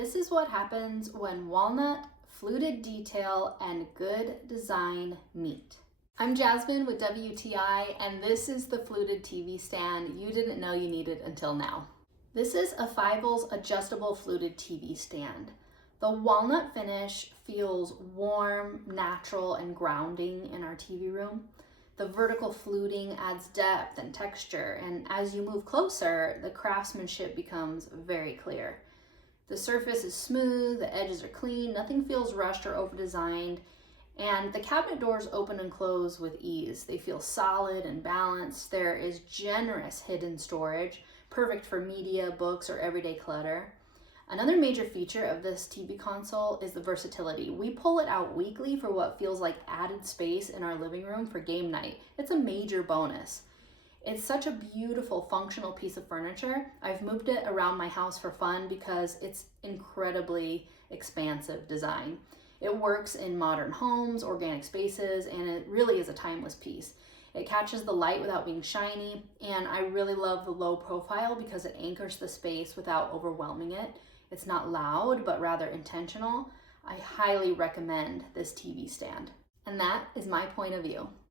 This is what happens when walnut, fluted detail, and good design meet. I'm Jasmine with WTI, and this is the Fluted TV stand you didn't know you needed until now. This is affeivul's adjustable fluted TV stand. The walnut finish feels warm, natural, and grounding in our TV room. The vertical fluting adds depth and texture, and as you move closer, the craftsmanship becomes very clear. The surface is smooth, the edges are clean, nothing feels rushed or over-designed, and the cabinet doors open and close with ease. They feel solid and balanced. There is generous hidden storage, perfect for media, books, or everyday clutter. Another major feature of this TV console is the versatility. We pull it out weekly for what feels like added space in our living room for game night. It's a major bonus. It's such a beautiful, functional piece of furniture. I've moved it around my house for fun because it's incredibly expansive design. It works in modern homes, organic spaces, and it really is a timeless piece. It catches the light without being shiny, and I really love the low profile because it anchors the space without overwhelming it. It's not loud, but rather intentional. I highly recommend this TV stand. And that is my point of view.